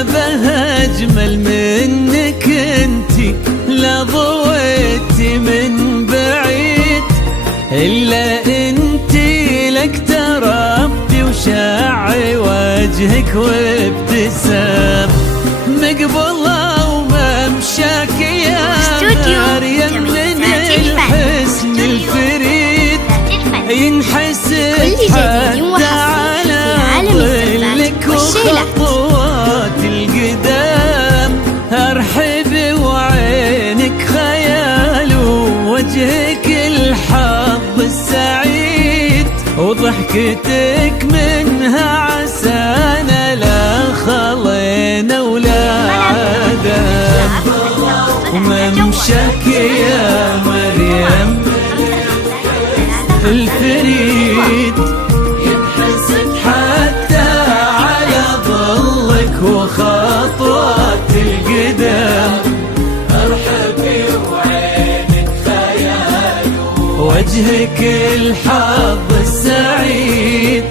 ما به أجمل منك انتي، لا ضويتي من بعيد إلا انتي، لك تربتي وشاعي وجهك وابتسام، مقبلة وممشاك يا مريم من الحسن الفريد، ينحسد حتى على ظلك وخطوات القدام، أرحب وعينك خيال ووجهك الحظ السعيد، وضحكتك منها عسانا لا خلينا ولا عدم، وممشاك يا مريم الفريد، ينحسد حتى على ظلك وخطوات القدام، أرحبي وعينك خيال وجهك الحظ السعيد،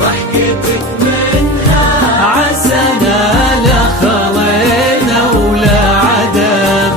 ضحكتك منها عسانا لا خلينا ولا عدم.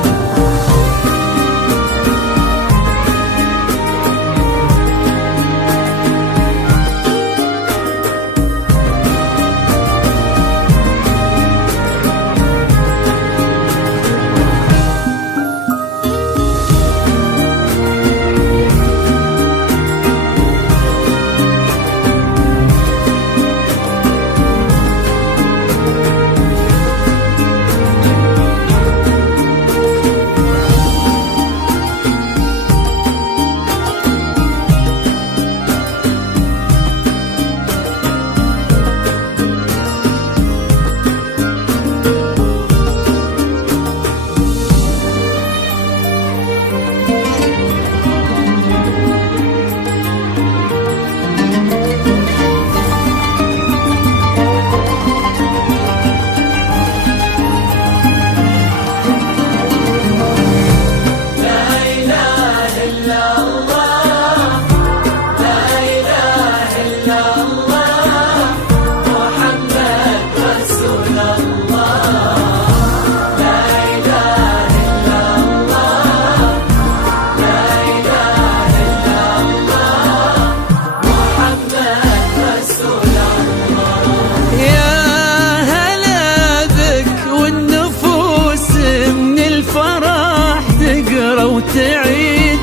وتعيد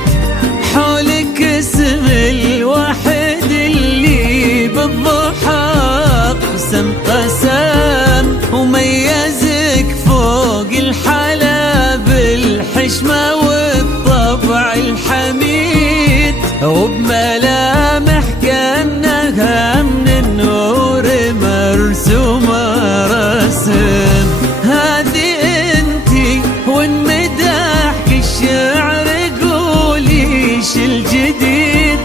حولك اسم الواحد اللي بالضحى قسم وميزك فوق الحلا بالحشمة والطبع الحميد، وبملامح كأنها من النور مرسومة رسم، هذه انتي وان مدحك الشعر قوليش الجديد،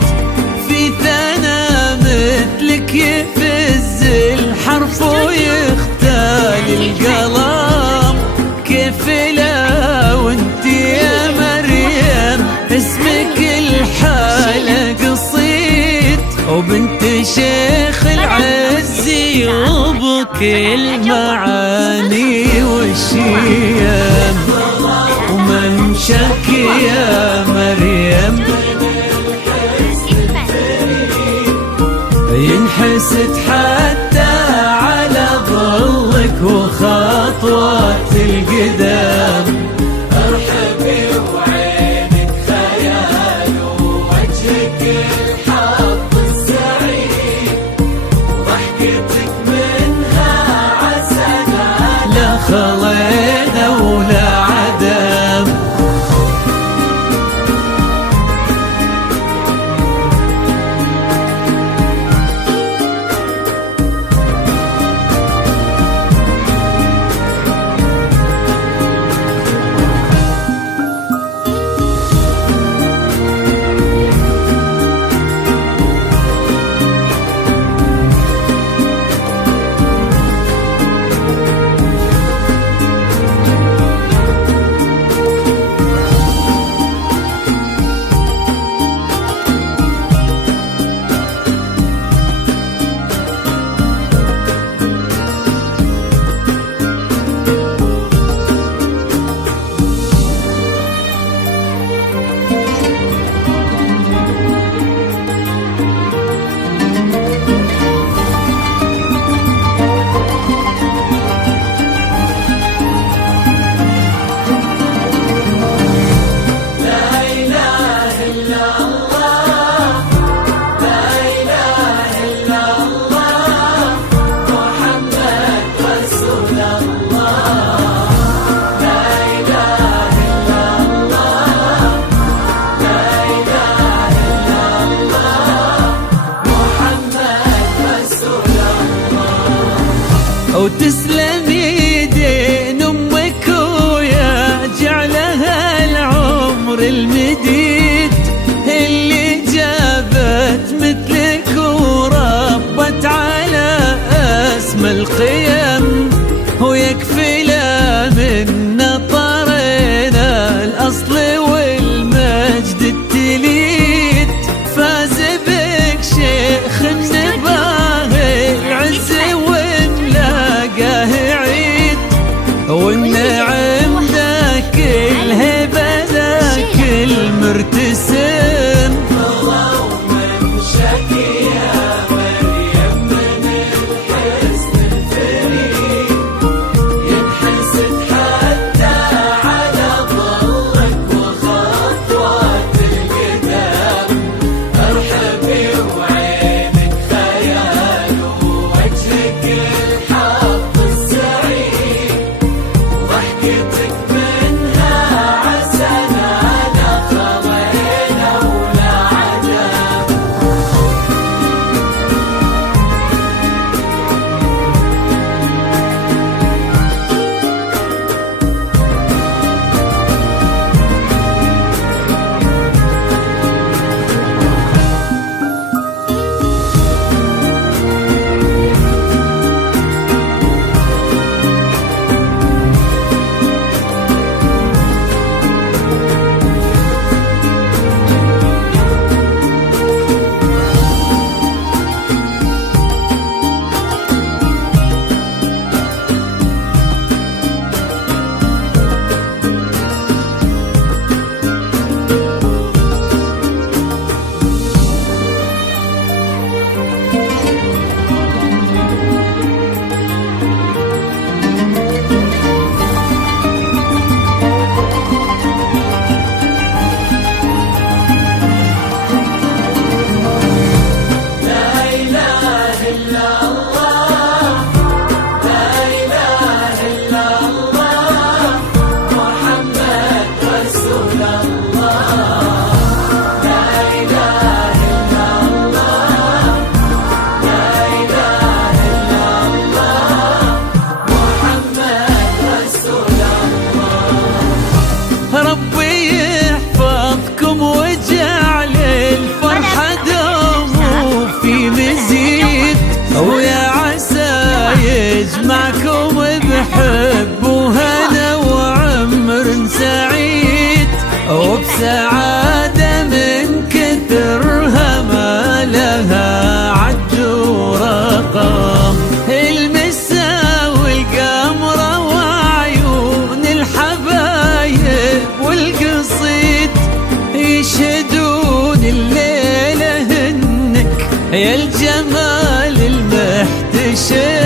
في ثنا مثلك يفز الحرف ويختال القلم، كيف لا وانتي يا مريم اسمك الحالة قصيد، وبنت شيخ العزي وبكل معاني والشيم، وممشاك يا مريم ينحسد حتى على ظلك وخطوات القدام، ارحبي وعينك خيال ووجهك الحظ السعيد، ضحكتك منها عسانا لا خلينا ولا عدم. بحب وهنا وعمر سعيد، وبسعادة من كثرها ما لها عد ورقم. المسا والقمرة وعيون الحبايب والقصيد يشهدون الليلة انك يا الجمال المحتشم.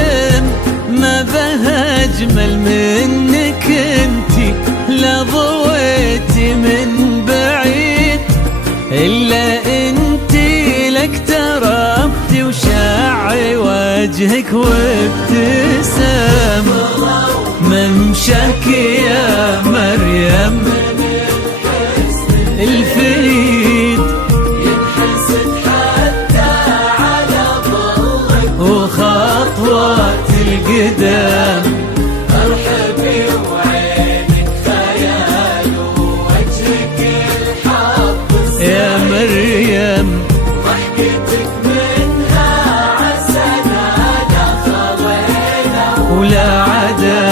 ما بها اجمل منك انتي لا ضويتي من بعيد، الا انتي لك تربتي وشع وجهك وابتسام. ممشاك يا مريم الفريد ينحسد حتى على ظلك وخطوات القدام. ارحبي وعينك خيال ووجهك الحظ يا مريم، ضحكتك منها عسى لا خلينا ولا عدا